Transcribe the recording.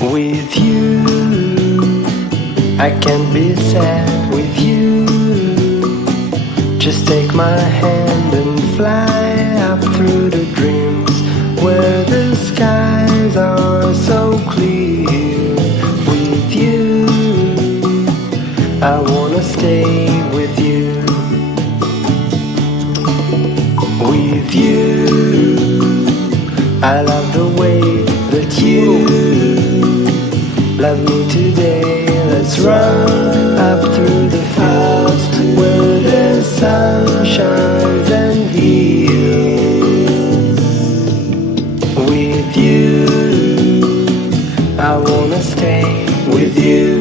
With you, I can't be sad with you. Just take my hand and fly up through the dreams where the skies are so clear. With you, I wanna stay with you. With you, I love the way that you love me today. Let's run up through the fields where the sun shines and heals. With you, I wanna stay with you.